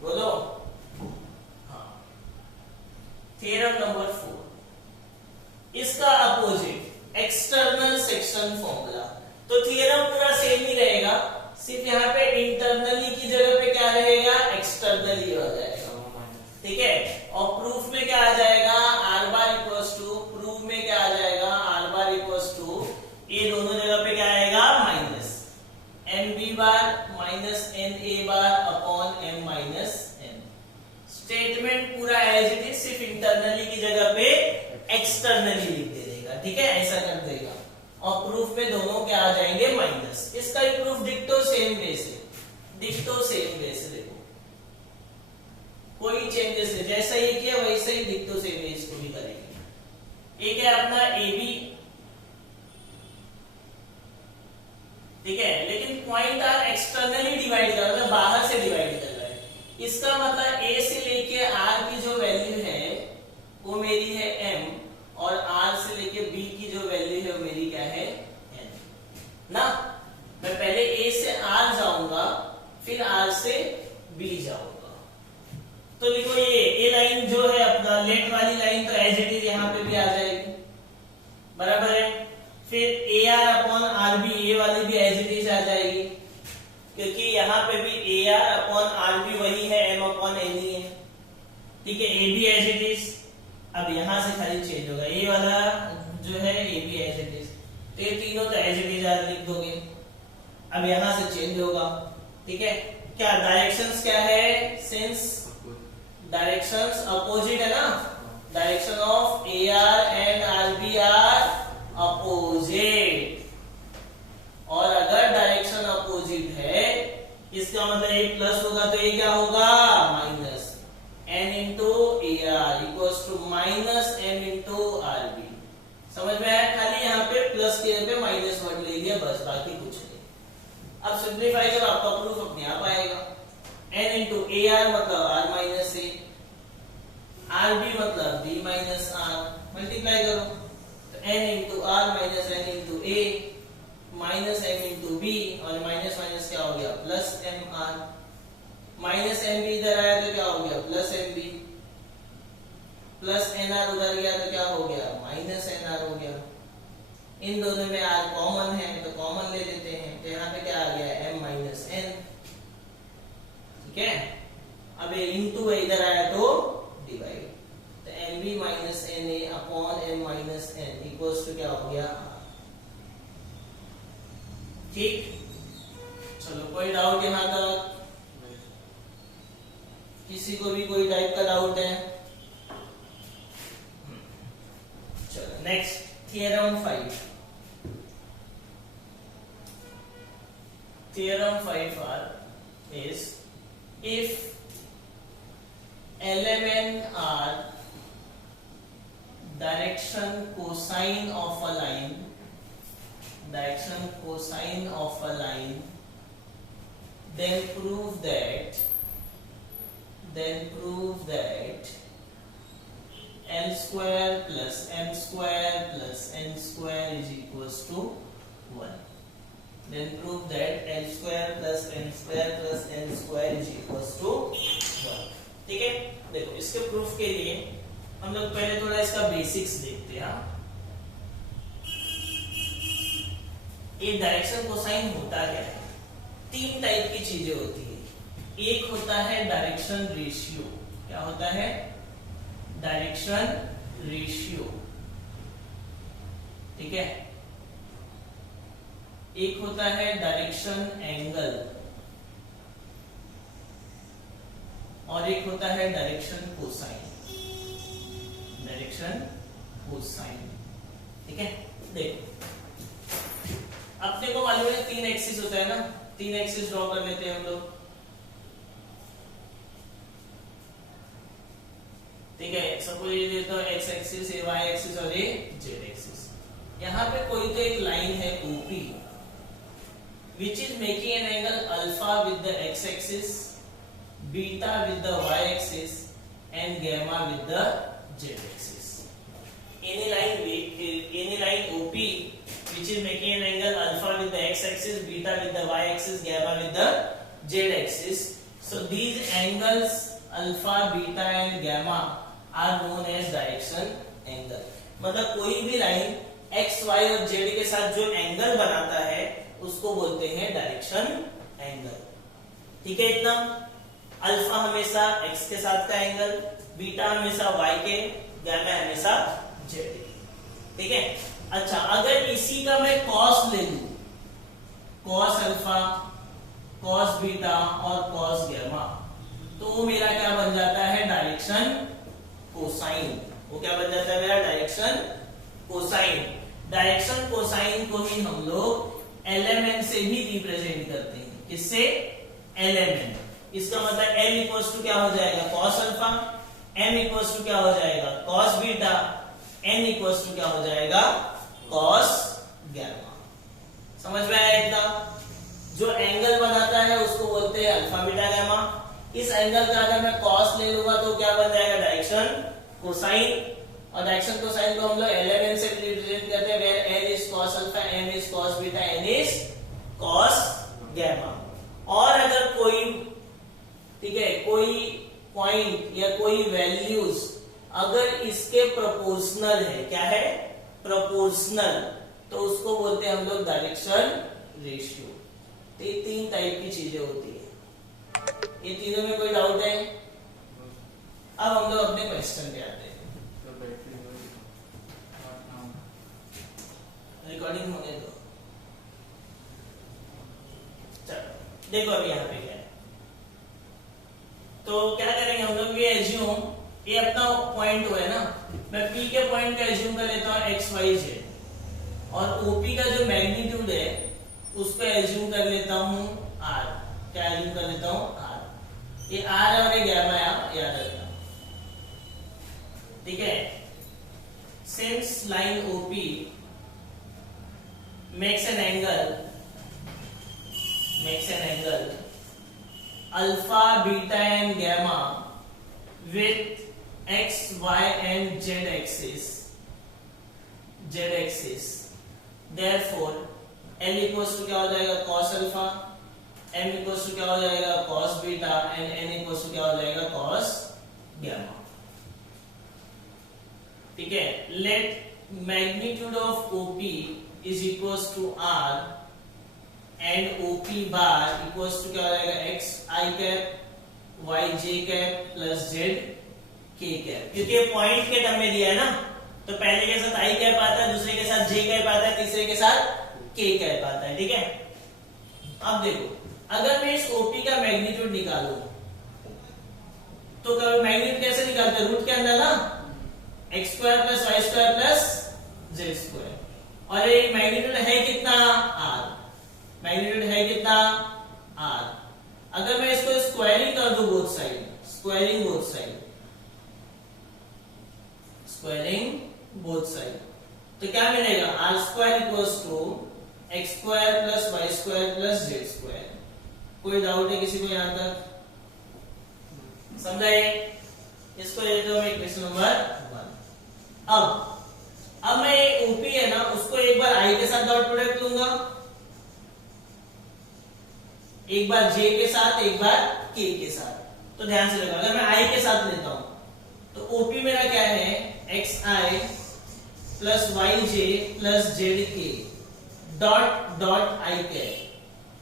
बोलो। हाँ, थ्योरम नंबर 4, इसका अपोजिट एक्सटर्नल सेक्शन फॉर्मूला। तो थ्योरम पूरा सेम ही रहेगा, सिर्फ यहाँ पे इंटरनली की जगह पे क्या रहेगा? एक्सटर्नली हो जाएगा, ठीक है। और प्रूफ में क्या आ जाएगा? R bar equals to, proof में क्या आ जाएगा? R बार इक्वल्स टू, ये दोनों जगह पे क्या आएगा? Minus mb bar minus na bar upon m minus n। Statement पूरा एज इट इज, सिर्फ इंटरनली की जगह पे एक्सटर्नली लिख दे देगा, ठीक है, ऐसा कर देगा। और प्रूफ में दोनों क्या आ जाएंगे? माइनस। इसका भी प्रूफ डिक्टो सेम बेस है, डिक्टो सेम बेस है। देखो कोई चेंजेस नहीं, जैसा ये किया वैसा ही डिक्टो सेम है, इसको भी करेंगे। एक है अपना AB, ठीक है, लेकिन पॉइंट आर एक्सटर्नली डिवाइड कर रहा है, बाहर से डिवाइड कर रहा है। इसका मतलब A से लेके R की जो वैल्यू है वो मेरी है m, और R से लेके B की जो वैल्यू है वो मेरी क्या है? n ना। मैं पहले A से R जाऊंगा, फिर R से B जाऊंगा। तो लिखो ये A लाइन जो है अपना लेट वाली लाइन, तो एज इट इज यहाँ पे भी आ जाएगी, बराबर है। फिर AR अपॉन RB, ये वाली भी एज इट इज आ जाएगी, क्योंकि यहाँ पे भी AR अपॉन RB वही है, m अपॉन n ही है, ठीक है। AB एज इट इज, अब यहां से खाली चेंज होगा, ये वाला जो है AB एज इट इज, तो ये तीनों तो एज इट इज लिख दोगे। अब यहां से चेंज होगा, ठीक है। क्या डायरेक्शंस क्या है? सिंस डायरेक्शंस अपोजिट है ना, direction of AR and RB are opposite, और अगर डायरेक्शन अपोजिट है इसका मतलब ये प्लस होगा तो ये क्या होगा? Minus n into AR minus M into R B. समझ में आया? खाली यहाँ पे प्लस के पे माइनस वर्ड ले लिया बस, बाकी कुछ नहीं। अब सिंप्लीफाई करो, आपका प्रूफ अपने आप आएगा। एन इंटू ए आर मतलब R minus A, R B मतलब बी माइनस आर, मल्टीप्लाई करो तो N into R minus N into A minus M into B, और माइनस माइनस क्या हो गया plus M R, minus M B इधर आया तो क्या हो गया plus M B, plus N R उधर गया तो क्या हो गया माइनस एन आर हो गया। इन दोनों में आर कॉमन है तो कॉमन ले लेते हैं, तो यहाँ पे क्या आ गया एम माइनस एन। ठीक है, अब ये इंटू इधर आया तो डिवाइड, तो M B minus N A upon M minus N equals to क्या हो गया आर। ठीक, चलो कोई डाउट यहाँ तक? किसी को भी कोई टाइप का डाउट है? चलो next theorem 5। Theorem 5R is if LMN are direction cosine of a line, then prove that L square plus M square plus N square is equals to 1. Then prove that L square plus M square plus N square is equals to 1. ठीक है, देखो इसके proof के लिए हम लोग पहले थोड़ा इसका बेसिक्स देखते हैं। ये डायरेक्शन कोसाइन होता क्या है? तीन टाइप की चीजें होती है। एक होता है डायरेक्शन रेशियो। क्या होता है? Direction ratio. ठीक है, एक होता है डायरेक्शन एंगल और एक होता है डायरेक्शन कोसाइन। ठीक है, देखो अपने को मालूम है 3 एक्सिस होता है ना, 3 एक्सिस ड्रॉ कर लेते हैं हम लोग। ठीक है, सपोज ये तो एक्स एक्सिस, ये वाई एक्सिस और ये जेड एक्सिस। यहाँ पे कोई तो एक लाइन है OP which is making an angle alpha with the x-axis, beta with the y-axis and gamma with the z-axis. Any line OP which is making an angle alpha with the x-axis, beta with the y-axis, gamma with the z-axis. So these angles alpha, beta and gamma are known as direction angle. मतलब कोई भी line x, y और z के साथ जो angle बनाता है उसको बोलते हैं डायरेक्शन एंगल। ठीक है, इतना अल्फा हमेशा x के साथ का एंगल, बीटा हमेशा y के, गामा हमेशा z के। ठीक है, अच्छा अगर इसी का मैं कॉस ले लूं, कॉस अल्फा, कॉस बीटा और कॉस गामा, तो वो मेरा क्या बन जाता है डायरेक्शन कोसाइन। वो क्या बन जाता है मेरा डायरेक्शन कोसाइन। डायरेक्शन कोसाइन को ही हम लोग एलएमएन से भी रिप्रेजेंट करते हैं। किससे? एलएमएन। इसका मतलब L इक्वल्स टू क्या हो जाएगा cos alpha, M equals to क्या हो जाएगा cos beta, N equals to क्या हो जाएगा कॉस गामा। समझ में आया इतना? जो एंगल बनाता है उसको बोलते हैं अल्फा बीटा गामा। इस एंगल का अगर मैं कॉस ले लूंगा तो क्या बन जाएगा डायरेक्शन कोसाइन, और डायरेक्शन कोसाइन को हम लोग एलएमएन से रिप्रेजेंट करते हैं, where L is cos alpha, M is cos beta, N is cos gamma. और अगर कोई, ठीक है, कोई पॉइंट या कोई वैल्यूज अगर इसके प्रोपोर्शनल है, क्या है प्रोपोर्शनल, तो उसको बोलते हैं हम लोग डायरेक्शन रेशियो। तो ये 3 टाइप की चीजें होती है। ये तीनों में कोई डाउट है? अब हम लोग अपने क्वेश्चन पे आते हैं। रिकॉर्डिंग होने दो। चलो देखो अभी यहाँ पे क्या है, तो क्या करेंगे हम लोग, ये एज्यूम, ये अपना पॉइंट हुआ है ना, मैं P के पॉइंट का एज्यूम कर लेता हूँ एक्स वाई जेड, और OP का जो मैग्नीट्यूड है उसको एज्यूम कर लेता हूँ R। क्या एज्यूम कर लेता हूँ R। ये R और ये गामा याद रखना। ठीक है, since line OP makes an angle alpha, beta and gamma with x, y and z axis. Therefore L equals to क्या हो जाएगा cos alpha, M equals to क्या हो जाएगा cos beta and N equals to क्या हो जाएगा cos gamma. ठीक है. Let magnitude of OP is equals to R and OP bar equals to क्या हो जाएगा x I cap y j cap plus z k cap. क्योंकि ये पॉइंट के टर्म में दिया है ना, तो पहले के साथ I कैप आता है, दूसरे के साथ j कैप आता है, तीसरे के साथ k कैप आता है. ठीक है. अब देखो, अगर मैं इस OP का मैग्नीट्यूड निकालूं तो मैग्नीट्यूड कैसे निकालते हैं? रूट के अंदर ना x square plus Y square plus z square. और ये मैग्नीट्यूड है कितना? r. मैग्नीट्यूड है कितना? r. अगर मैं इसको स्क्वायरिंग कर दूं both side, squaring both side, तो क्या मिलेगा? r square equals to x square plus Y square plus z square. कोई डाउट है किसी को यहां तक? समझाए? इसको लेते हो मैं क्वेश्चन नंबर 1. अब मैं OP है ना, उसको एक बार I के साथ डॉट प्रोडक्ट लूंगा, एक बार J के साथ, एक बार K के साथ. तो ध्यान से देखो, अगर मैं I के साथ लेता हूं तो OP मेरा क्या है? xi plus yj plus zk dot dot I cap.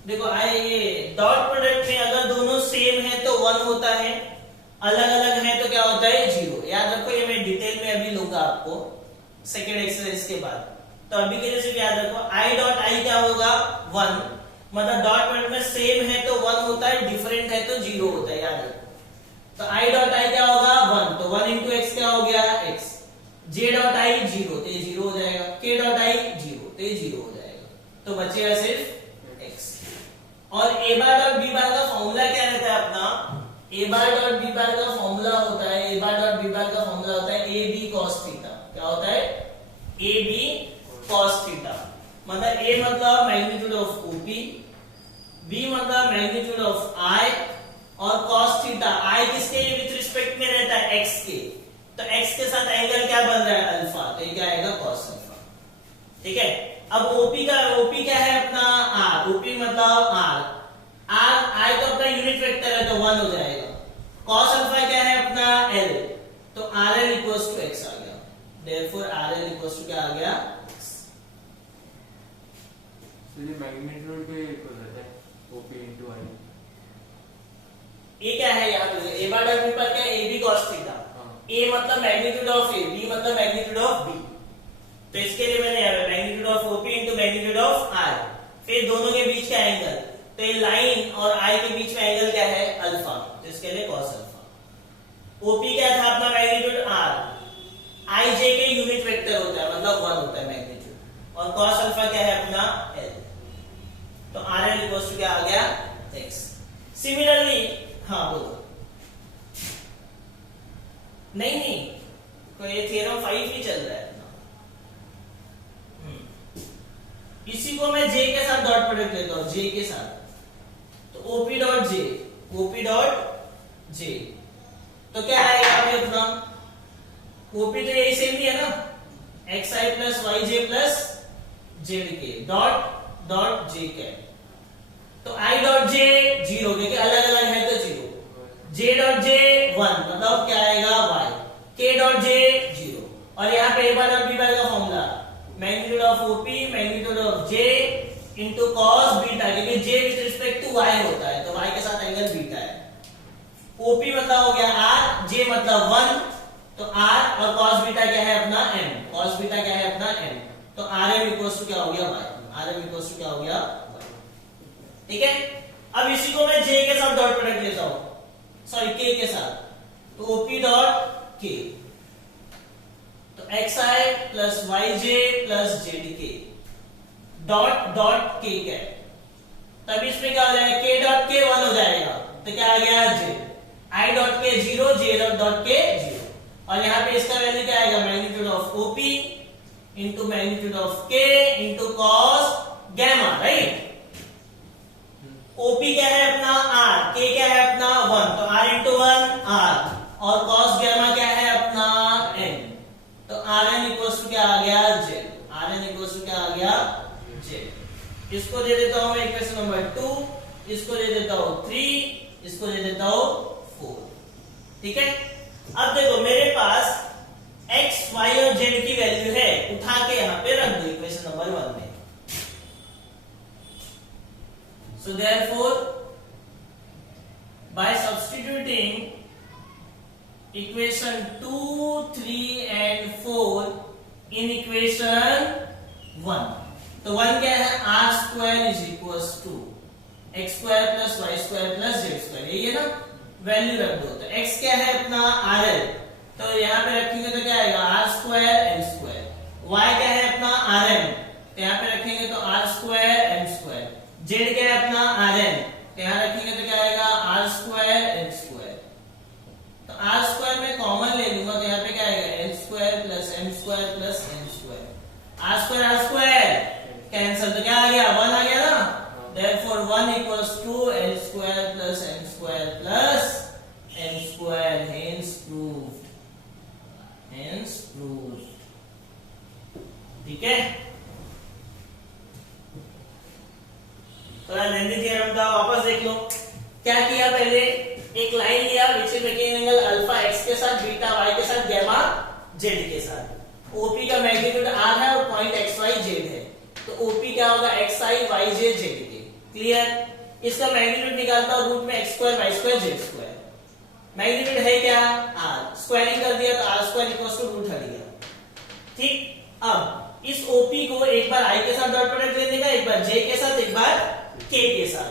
देखो ये डॉट प्रोडक्ट में अगर दोनों सेम है तो 1 होता है, अलग अलग है तो क्या होता है? 0. याद रखो, ये मैं डिटेल में अभी लूंगा आपको सेकेंड एक्सरसाइज के बाद. तो अभी के लिए सिर्फ याद रखो, I डॉट I क्या होगा? 1. मतलब डॉट प्रोडक्ट में सेम है तो 1 होता है, डिफरेंट है तो 0 होता है. याद रखो. तो I डॉट I क्या होगा? 1. तो 1 इंटू x क्या हो गया? x. J डॉट I 0, तो ये 0 हो जाएगा. K डॉट I 0, तो ये 0 हो जाएगा. तो बचेगा सिर्फ x. और a bar dot b bar का फॉर्मूला क्या रहता है अपना? a bar dot b bar का फॉर्मूला होता है, a bar dot b bar का फॉर्मूला होता है ab cos थीटा. क्या होता है? ab cos theta. मतलब a मतलब मैग्नीट्यूड ऑफ OP, b मतलब मैग्नीट्यूड ऑफ I, और cos थीटा I किसके विद रिस्पेक्ट में रहता है? x के. तो x के साथ एंगल क्या बन रहा है? अल्फा. तो ये क्या आएगा? cos alpha. ठीक है. अब OP क्या है अपना? R. OP मतलब R. I तो अपना यूनिट वेक्टर है तो 1 हो जाएगा. cos अल्फा क्या है अपना? L. तो RL इक्वल्स टू x आ गया. देयरफॉर RL इक्वल्स टू क्या आ गया? ये मैग्नीट्यूड के इक्वल रहता है OP into I. ये क्या है? यहाँ पे a बार डॉट b पर क्या है? ab cos theta. a मतलब मैग्नीट्यूड ऑफ a, b मतलब मैग्नीट्यूड ऑफ b. तो इसके लिए मैंने यहाँ पे magnitude of OP into magnitude of I. फिर दोनों के बीच का एंगल, तो ये लाइन और I के बीच में एंगल क्या है? अल्फा. तो इसके लिए cos अल्फा. OP क्या था अपना? Magnitude R. I J के यूनिट वेक्टर होता है, मतलब 1 होता है मैग्नीट्यूड. और cos अल्फा क्या है अपना? L. तो RL इक्वल्स टू क्या आ गया? x. सिमिलरली हाँ बोलो. नहीं कोई ये थ्योरम 5 ही चल रहा है. इसी को मैं J के साथ डॉट प्रोडक्ट लेता हूं, J के साथ. तो OP डॉट J तो क्या है यहाँ पे अपना? OP तो यही सेम ही है ना, xi plus yj plus zk dot j cap. तो I डॉट J 0, क्योंकि अलग अलग है तो 0. J डॉट J 1, मतलब क्या आएगा? y. K dot J 0. और यहाँ पे a बार और b बार का formula magnitude of OP magnitude of J into cos beta, क्योंकि J with respect to y होता है तो y के साथ एंगल बीटा है. OP मतलब हो गया R, J मतलब 1, तो R और cos बीटा क्या है अपना? M. cos बीटा क्या है अपना? M. तो RM इक्वल्स टू क्या हो गया? y. RM इक्वल्स टू क्या हो गया? y. ठीक है. अब इसी को मैं J के साथ डॉट प्रोडक्ट लेता हूं, सॉरी K के साथ. तो OP डॉट K, तो xi plus yj plus zk dot k cap. तब इसमें क्या हो जाएगा? k डॉट k 1 हो जाएगा, तो क्या आ गया? j. I dot k 0, j dot k 0. और यहाँ पे इसका वैल्यू क्या आएगा, magnitude of op into magnitude of k into cos gamma, right. Op क्या है अपना आर, के क्या है अपना 1, तो आर इंटू 1 आर, और कॉस गैमा क्या है अपना एन, तो आर एन इक्वल्स टू क्या आ गया Z, R N equals to क्या आ गया जेड। इसको दे देता हूं मैं इक्वेशन नंबर 2, इसको दे देता हूं 3, इसको दे देता हूं 4, ठीक है। अब देखो मेरे पास x, y और z की वैल्यू है, उठा के यहां पे रख दो इक्वेशन नंबर 1 में। So therefore, by substituting equation 2, 3 and 4 in equation 1, तो 1 क्या है, r square is equals to x square plus y square plus z square, यही है ना, वैल्यू रख दो। तो x क्या है अपना rl, तो यहाँ पे रखेंगे तो क्या आएगा r square m square, y क्या है अपना rm, तो यहाँ पे रखेंगे तो r square m square, z क्या है अपना rn, तो यहाँ रखेंगे तो क्या आएगा r square m square, तो r square में कॉमन ले लूंगा तो यहाँ पे क्या आएगा l square plus m square plus n square, r square cancel, तो क्या आ गया 1 आ गया ना, therefore 1 equals to l square plus m square plus n square, hence proved, ठीक है। थोड़ा लेंदी थ्योरम था, वापस देख लो क्या किया। पहले एक लाइन लिया which is making angle alpha x के साथ, बीटा y के साथ, गैमा z के साथ। OP का मैग्नीट्यूड r है और पॉइंट xy z है, तो OP क्या होगा xi yj z के, क्लियर। इसका मैग्नीट्यूड निकालता हूं रूट में x square y square z square, magnitude है क्या r, स्क्वायरिंग कर दिया तो r square equals to root हट गया, ठीक। अब इस OP को एक बार i के साथ डॉट प्रोडक्ट लेने का, एक बार j के साथ, एक बार k के साथ।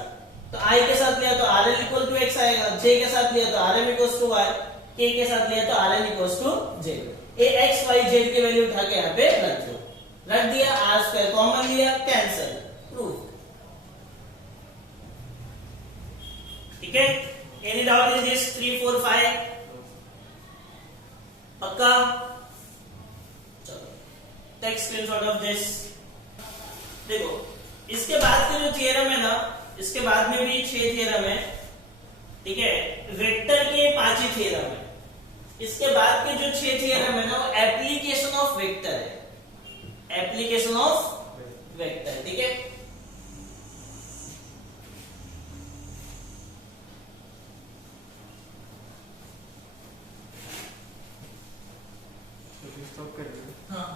तो i के साथ लिया तो rl इक्वल टू x आएगा, j के साथ लिया तो rm equals to y, k के साथ लिया तो rn इक्वल्स टू j। ये x y z की वैल्यू उठा के यहाँ पे रख दो, रख दिया, r स्क्वायर कॉमन लिया, कैंसिल, प्रूफ, ठीक है। एनी डाउट इन दिस 3 4 5 पक्का, चलो टेक स्क्रीनशॉट ऑफ दिस। देखो इसके बाद के जो थ्योरम है ना, इसके बाद में भी 6 थ्योरम है, ठीक है, वेक्टर के 5 ही थ्योरम है। इसके बाद के जो 6 थ्योरम है ना वो एप्लीकेशन ऑफ वेक्टर है, एप्लीकेशन ऑफ वेक्टर, ठीक है। स्टॉप कर दो। हाँ,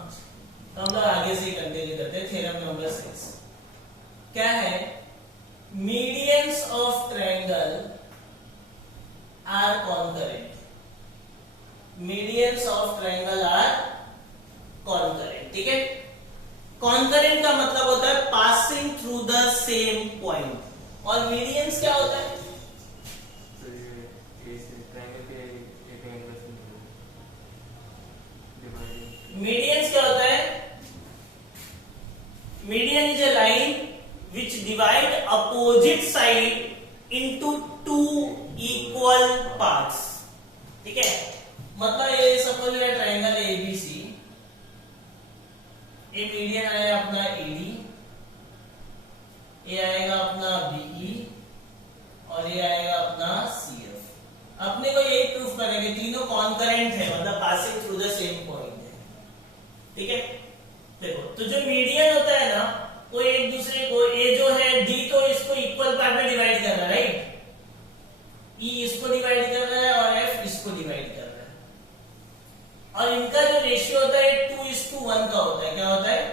तो हम लोग आगे से कंटिन्यू करते हैं। थ्योरम नंबर 6 क्या है, medians of triangle are concurrent, medians of triangle are concurrent, ठीक है। कॉन्करेंट का मतलब होता है passing through the same point, और मीडियंस क्या होता है, तो ये इस ट्रायंगल के एक एंगल से डिवाइड, मीडियंस क्या होता है, median is a line which divide opposite side into two equal parts, ठीक है। मतलब ये सपोज ये ट्रायंगल ABC, ये मीडियन आया अपना AD, ये आएगा अपना BE और ये आएगा अपना CF। अपने को यही प्रूफ करेंगे तीनों कॉन्करेंट है, मतलब passing through the same point है, ठीक है। देखो तो जो मीडियन होता है ना वो एक दूसरे को, ये जो है D तो इसको इक्वल पार्ट में डिवाइड कर रहा है, राइट, E इसको डिवाइड कर रहा है और F इसको डिवाइड कर रहा है, और इनका जो रेशियो होता है 2:1 का होता है। क्या होता है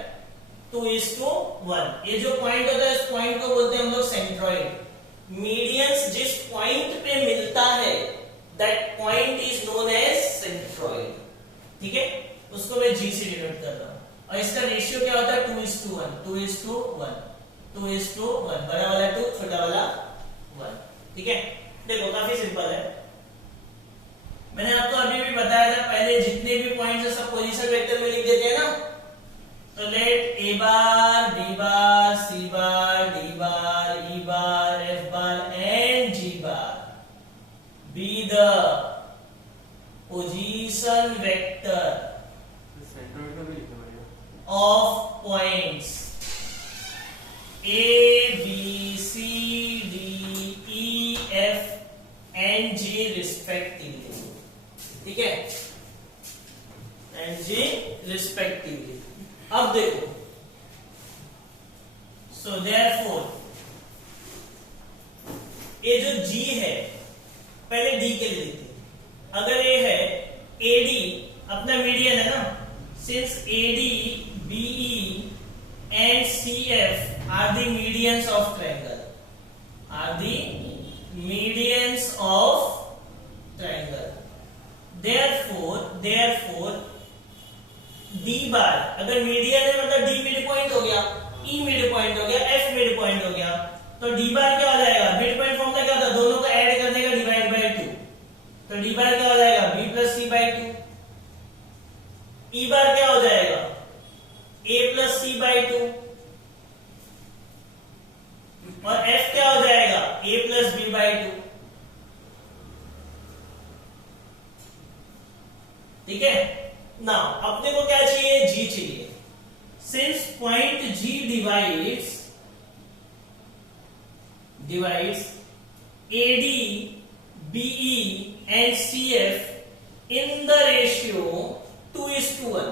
2:1। ये जो पॉइंट होता है इस पॉइंट को बोलते हैं हम लोग सेंट्रॉइड। मीडियंस जिस पॉइंट पे मिलता है that point is known as centroid, ठीक है, उसको मैं G से डिनोट कर रहा हूं। और इसका रेशियो क्या होता है 2:1, 2:1, 2:1, बड़ा वाला 2, छोटा वाला 1, ठीक है। देखो काफी सिंपल है, मैंने आपको अभी भी बताया था, पहले जितने भी पॉइंट्स है सब पोजीशन वेक्टर में लिख देते हैं ना। तो let A bar, B bar, C bar, D bar, E bar, F bar and G bar be the position vector centre vector भी लिखना पड़ेगा। of points A, B, C, D, E, F and G respectively. ठीक है, and G respectively. अब देखो, so therefore ये जो G है, पहले D के लिए लिखते हैं। अगर ये है AD, अपना मीडियन है ना, since AD, BE and CF are the medians of triangle, are the medians of triangle. Therefore D bar, अगर मीडियन है मतलब D मिड पॉइंट हो गया, E मिड पॉइंट हो गया, F मिड पॉइंट हो गया, तो D बार क्या हो जाएगा? मिड पॉइंट फॉर्मूला क्या होता है? दोनों को ऐड करने का डिवाइड बाय 2, तो D बार क्या हो जाएगा? B plus C by 2। E bar क्या हो जाएगा? A प्लस C बाय 2, और F क्या हो जाएगा? A plus B by 2। ठीक है ना, अपने को क्या चाहिए? G चाहिए। Since point G divides AD, BE and CF in the ratio 2:1.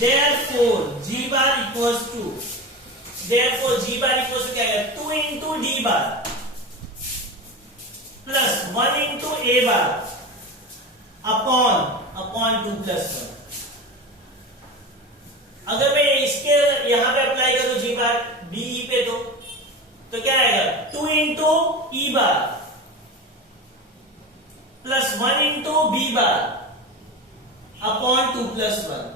Therefore G bar equals to क्या है? 2 into D bar plus 1 into A bar upon 2 plus 1। अगर मैं इसके यहां पे अप्लाई करूं G bar BE पे, तो क्या आएगा? 2 into E bar plus 1 into B bar upon 2 plus 1,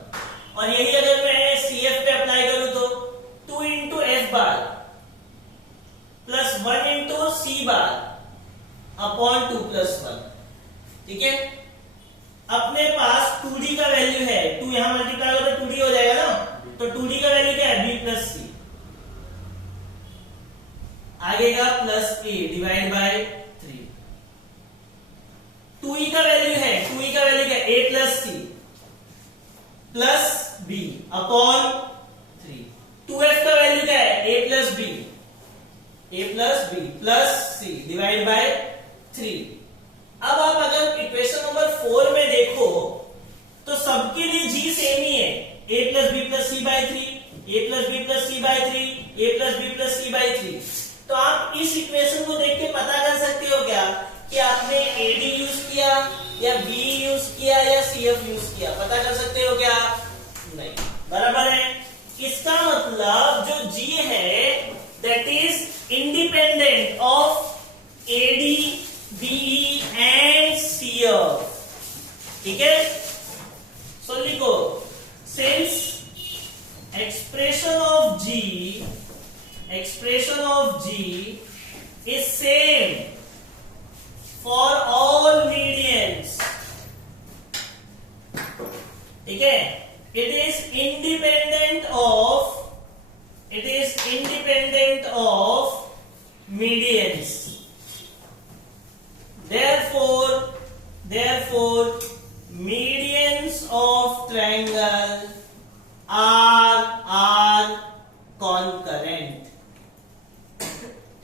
और यही अगर मैं CF पे अप्लाई करूं तो 2 into F bar plus 1 into C bar upon 2 plus 1। ठीक है, अपने पास 2D का वैल्यू है, 2 यहां मल्टीप्लाई होगा तो 2D हो जाएगा ना, तो 2D का वैल्यू क्या है? B प्लस C, आगे का plus A divide by 3। 2E का वैल्यू है, 2E का वैल्यू क्या है? A plus C plus B upon 3। 2F का वैल्यू क्या है? A plus B plus C divide by 3। अब आप अगर इक्वेशन नंबर 4 में देखो तो सबके लिए G सेम ही है, A plus B plus C by 3, A plus B plus C by 3, A plus B plus C by 3। तो आप इस इक्वेशन को देख के पता कर सकते हो क्या कि आपने AD यूज किया या B यूज किया या CF यूज किया? पता कर सकते हो क्या? नहीं, बराबर है। इसका मतलब जो G है that is independent of AD, BE and CF। ठीक है, सो लिखो, since expression of G is same for all medians। ठीक है, it is independent of medians। therefore medians of triangle are concurrent।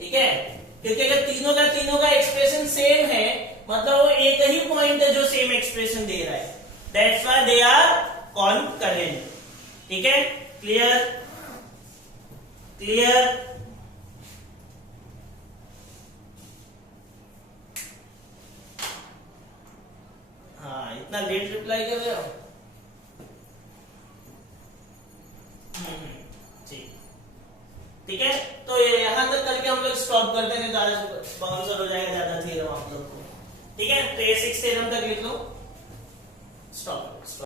ठीक है, क्योंकि अगर तीनों का एक्सप्रेशन सेम है मतलब वो एक ही पॉइंट है जो सेम एक्सप्रेशन दे रहा है, that's why they are concurrent. ठीक है, क्लियर? हाँ, इतना लेट रिप्लाई कर रहे हो? ठीक है, तो यहां तक करके हम लोग स्टॉप करते हैं, बाउंसर हो जाएगा ज्यादा थ्योरम आप लोग को। ठीक है, तो ये 6 थ्योरम तक लिख लो, स्टॉप।